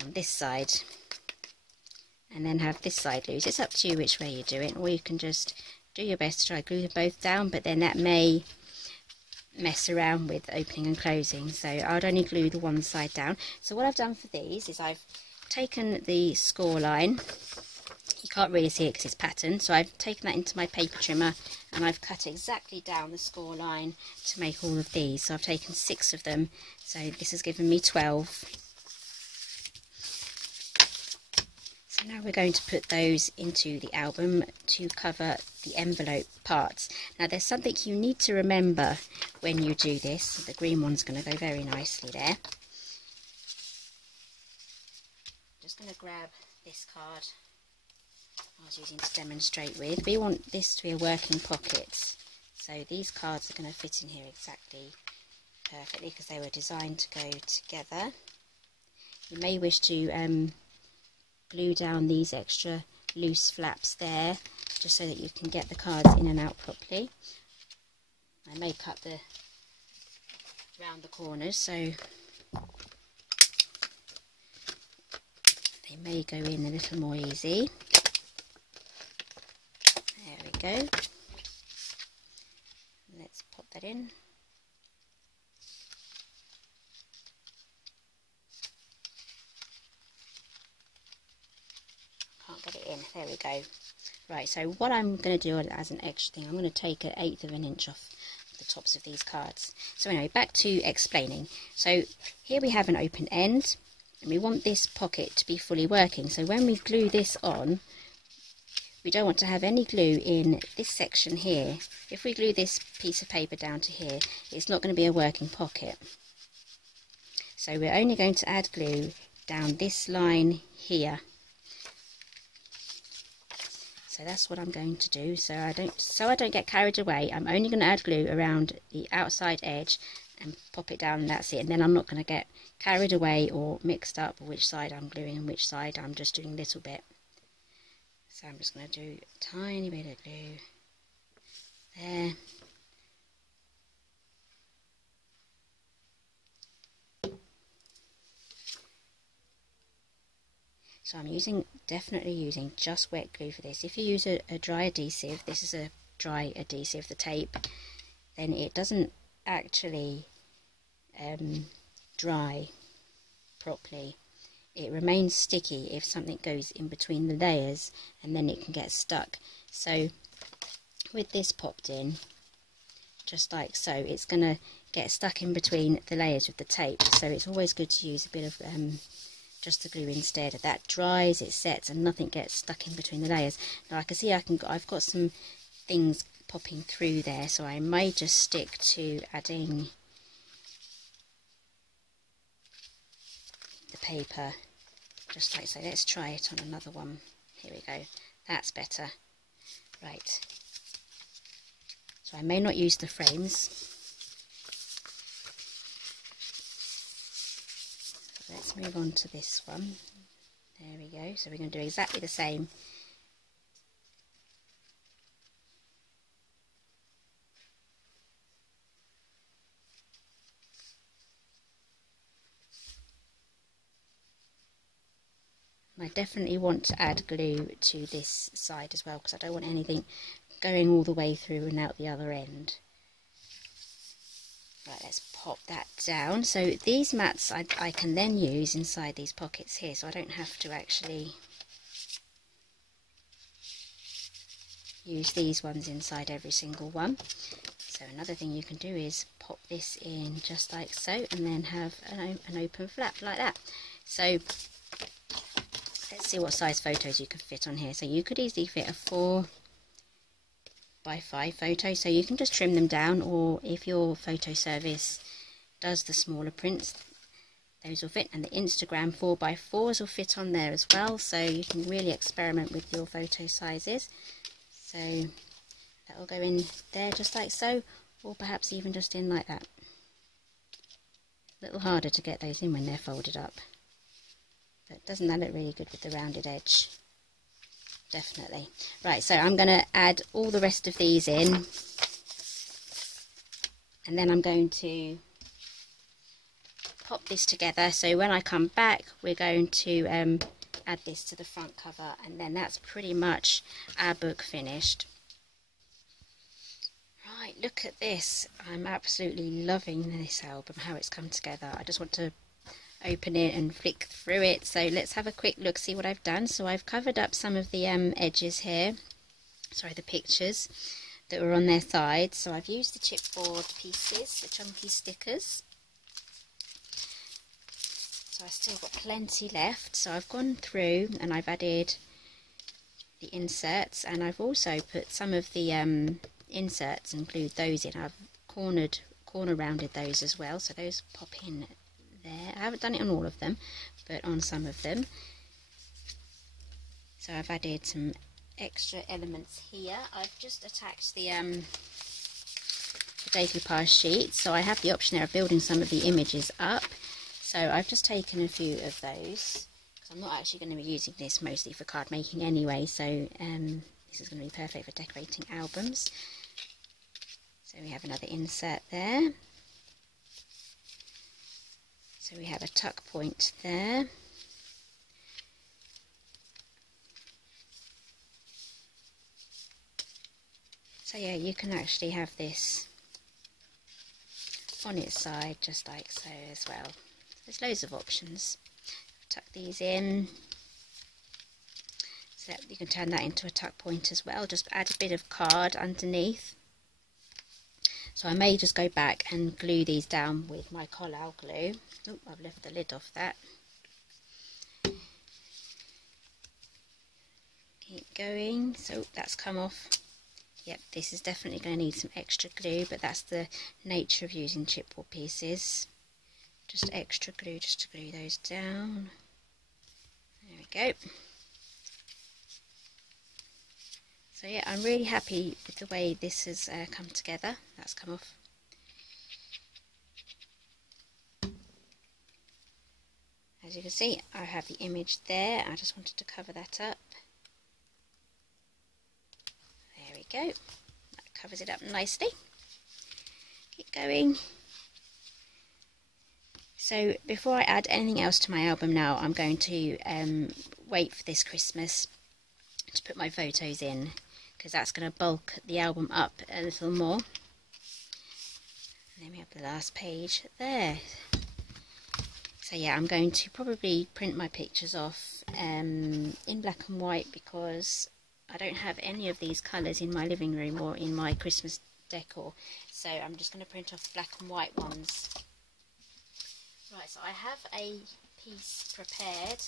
on this side and then have this side loose. It's up to you which way you do it, or you can just do your best to try to glue them both down, but then that may mess around with opening and closing. So I'd only glue the one side down. So what I've done for these is I've taken the score line. You Can't really see it because it's patterned, so I've taken that into my paper trimmer and I've cut exactly down the score line to make all of these. So I've taken 6 of them, so this has given me 12. So now we're going to put those into the album to cover the envelope parts. Now there's something you need to remember when you do this. The green one's going to go very nicely there. Just going to grab this card I was using to demonstrate with. We want this to be a working pocket, so these cards are going to fit in here exactly perfectly because they were designed to go together. You may wish to glue down these extra loose flaps there just so that you can get the cards in and out properly. I may cut the round the corners so they may go in a little more easy. There we go. Let's pop that in. Can't get it in. There we go. Right, so what I'm going to do as an extra thing, I'm going to take 1/8 of an inch off the tops of these cards. So anyway, back to explaining. So here we have an open end and we want this pocket to be fully working. So when we glue this on, we don't want to have any glue in this section here. If we glue this piece of paper down to here, it's not going to be a working pocket. So we're only going to add glue down this line here. So that's what I'm going to do. So I don't get carried away, I'm only going to add glue around the outside edge and pop it down, and that's it. And then I'm not going to get carried away or mixed up which side I'm gluing and which side I'm just doing a little bit. So I'm just going to do a tiny bit of glue there. So I'm definitely using just wet glue for this. If you use a dry adhesive, this is a dry adhesive, the tape, then it doesn't actually dry properly. It remains sticky if something goes in between the layers, and then it can get stuck. So with this popped in, just like so, it's going to get stuck in between the layers with the tape. So it's always good to use a bit of just the glue instead. That dries, it sets, and nothing gets stuck in between the layers. Now I can see I've got some things popping through there, so I may just stick to adding the paper just like so. Let's try it on another one. Here we go. That's better. Right. So I may not use the frames. So let's move on to this one. There we go. So we're going to do exactly the same. I definitely want to add glue to this side as well, because I don't want anything going all the way through and out the other end. Right, let's pop that down. So these mats I can then use inside these pockets here, so I don't have to actually use these ones inside every single one. So another thing you can do is pop this in just like so, and then have an open flap like that. So let's see what size photos you can fit on here. So you could easily fit a 4 by 5 photo, so you can just trim them down, or if your photo service does the smaller prints, those will fit. And the Instagram 4 by 4s will fit on there as well, so you can really experiment with your photo sizes. So that will go in there just like so, or perhaps even just in like that. A little harder to get those in when they're folded up. But doesn't that look really good with the rounded edge? Definitely. Right, so I'm going to add all the rest of these in, and then I'm going to pop this together. So when I come back, we're going to add this to the front cover, and then that's pretty much our book finished. Right, look at this. I'm absolutely loving this album, how it's come together. I just want to open it and flick through it. So let's have a quick look, see what I've done. So I've covered up some of the edges here, sorry, the pictures that were on their sides. So I've used the chipboard pieces, the chunky stickers. So I've still got plenty left. So I've gone through and I've added the inserts, and I've also put some of the inserts and glued those in. I've corner rounded those as well, so those pop in there. I haven't done it on all of them, but on some of them. So I've added some extra elements here. I've just attached the decoupage sheet, so I have the option there of building some of the images up. So I've just taken a few of those. I'm not actually going to be using this mostly for card making anyway, so this is going to be perfect for decorating albums. So we have another insert there. So we have a tuck point there. So yeah, you can actually have this on its side just like so as well. There's loads of options. Tuck these in, so you can turn that into a tuck point as well. Just add a bit of card underneath. So I may just go back and glue these down with my Collall glue. Oh, I've left the lid off that. Keep going. So that's come off. Yep, this is definitely going to need some extra glue, but that's the nature of using chipboard pieces. Just extra glue just to glue those down. There we go. So yeah, I'm really happy with the way this has come together. That's come off. As you can see, I have the image there. I just wanted to cover that up. There we go. That covers it up nicely. Keep going. So before I add anything else to my album now, I'm going to wait for this Christmas to put my photos in, because that's going to bulk the album up a little more. And then we have the last page there. So yeah, I'm going to probably print my pictures off in black and white, because I don't have any of these colours in my living room or in my Christmas decor. So I'm just going to print off black and white ones. Right, so I have a piece prepared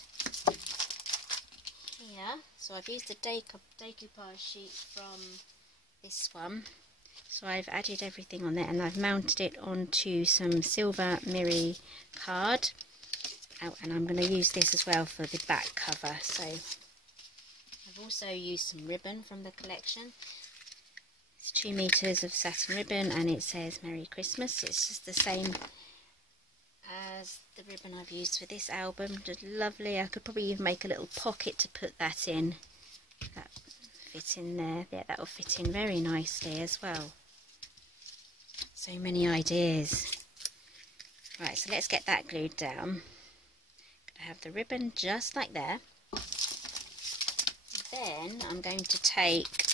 here. So I've used the decoupage sheet from this one. So I've added everything on there, and I've mounted it onto some silver mirror card. Oh, and I'm going to use this as well for the back cover. So I've also used some ribbon from the collection. It's 2 meters of satin ribbon, and it says Merry Christmas. It's just the same as the ribbon I've used for this album. Just lovely. I could probably even make a little pocket to put that in. That fit in there. Yeah, that'll fit in very nicely as well. So many ideas. Right, so let's get that glued down. I have the ribbon just like there. Then I'm going to take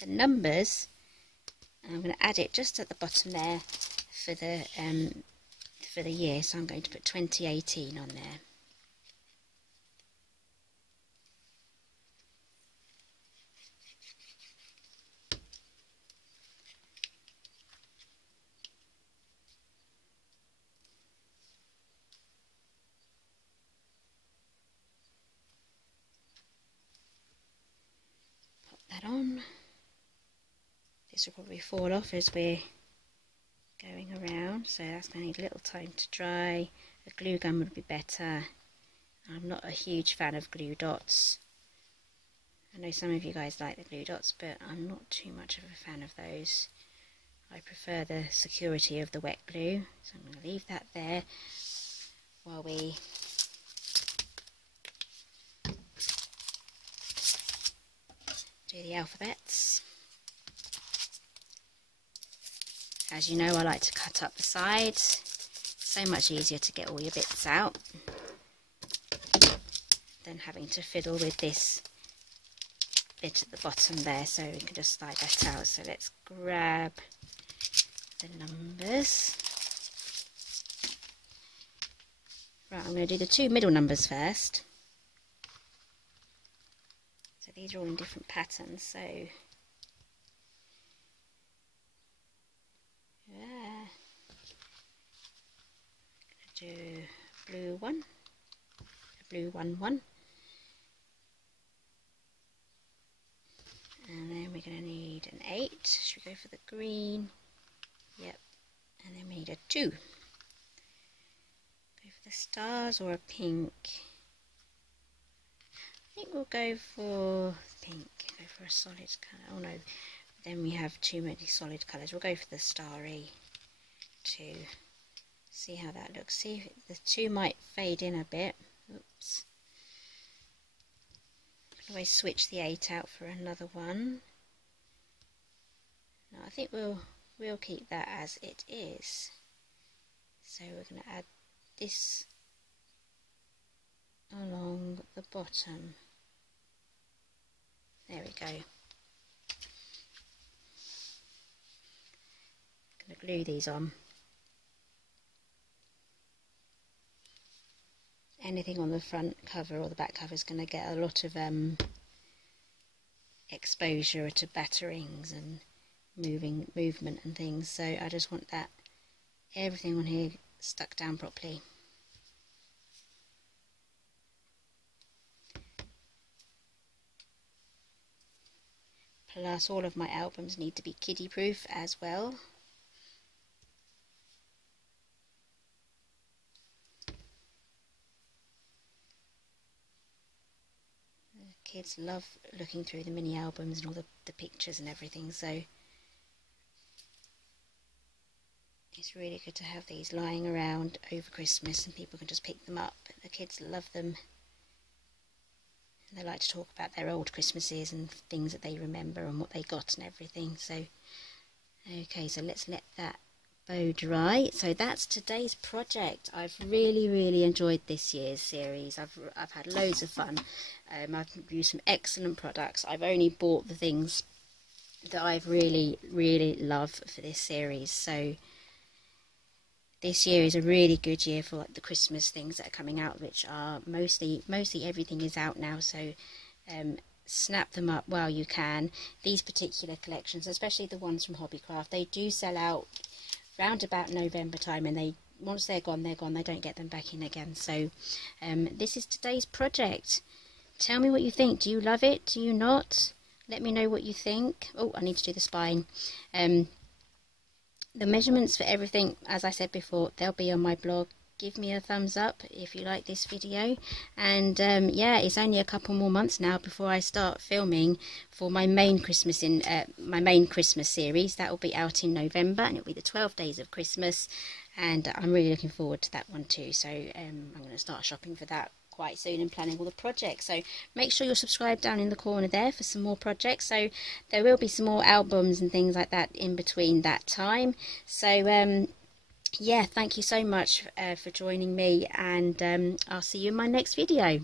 the numbers and I'm going to add it just at the bottom there for the year. So I'm going to put 2018 on there. On. This will probably fall off as we're going around, so that's going to need a little time to dry. A glue gun would be better. I'm not a huge fan of glue dots. I know some of you guys like the glue dots, but I'm not too much of a fan of those. I prefer the security of the wet glue, so I'm going to leave that there while we do the alphabets. As you know, I like to cut up the sides. So much easier to get all your bits out than having to fiddle with this bit at the bottom there, so we can just slide that out. So let's grab the numbers. Right, I'm going to do the 2 middle numbers first. So these are all in different patterns, so yeah. I'm going to do blue 1, blue 1 1. And then we're going to need an 8. Should we go for the green? Yep. And then we need a 2. Go for the stars or a pink? I think we'll go for pink. Go for a solid colour. Oh no, then we have too many solid colours. We'll go for the starry 2. See how that looks. See if the 2 might fade in a bit. Oops. Always switch the 8 out for another one. No, I think we'll keep that as it is. So we're going to add this along the bottom. There we go. I'm going to glue these on. Anything on the front cover or the back cover is going to get a lot of exposure to batterings and movement and things, so I just want that everything on here stuck down properly. Plus all of my albums need to be kiddie proof as well. Kids love looking through the mini albums and all the pictures and everything, so it's really good to have these lying around over Christmas and people can just pick them up. The kids love them and they like to talk about their old Christmases and things that they remember and what they got and everything. So okay, so let's let that bow dry. So that's today's project. I've really enjoyed this year's series. I've had loads of fun. I've used some excellent products. I've only bought the things that I've really loved for this series. So this year is a really good year for like the Christmas things that are coming out, which are mostly everything is out now. So snap them up while you can. These particular collections, especially the ones from Hobbycraft, they do sell out round about November time, and once they're gone, they don't get them back in again. So this is today's project. Tell me what you think. Do you love it? Do you not? Let me know what you think. Oh, I need to do the spine. The measurements for everything, as I said before, they'll be on my blog. Give me a thumbs up if you like this video. And yeah, it's only a couple more months now before I start filming for my main Christmas series. That will be out in November, and it'll be the 12 days of Christmas. And I'm really looking forward to that one too. So I'm going to start shopping for that quite soon and planning all the projects. So make sure you're subscribed down in the corner there for some more projects. So there will be some more albums and things like that in between that time. So yeah, thank you so much for joining me, and I'll see you in my next video.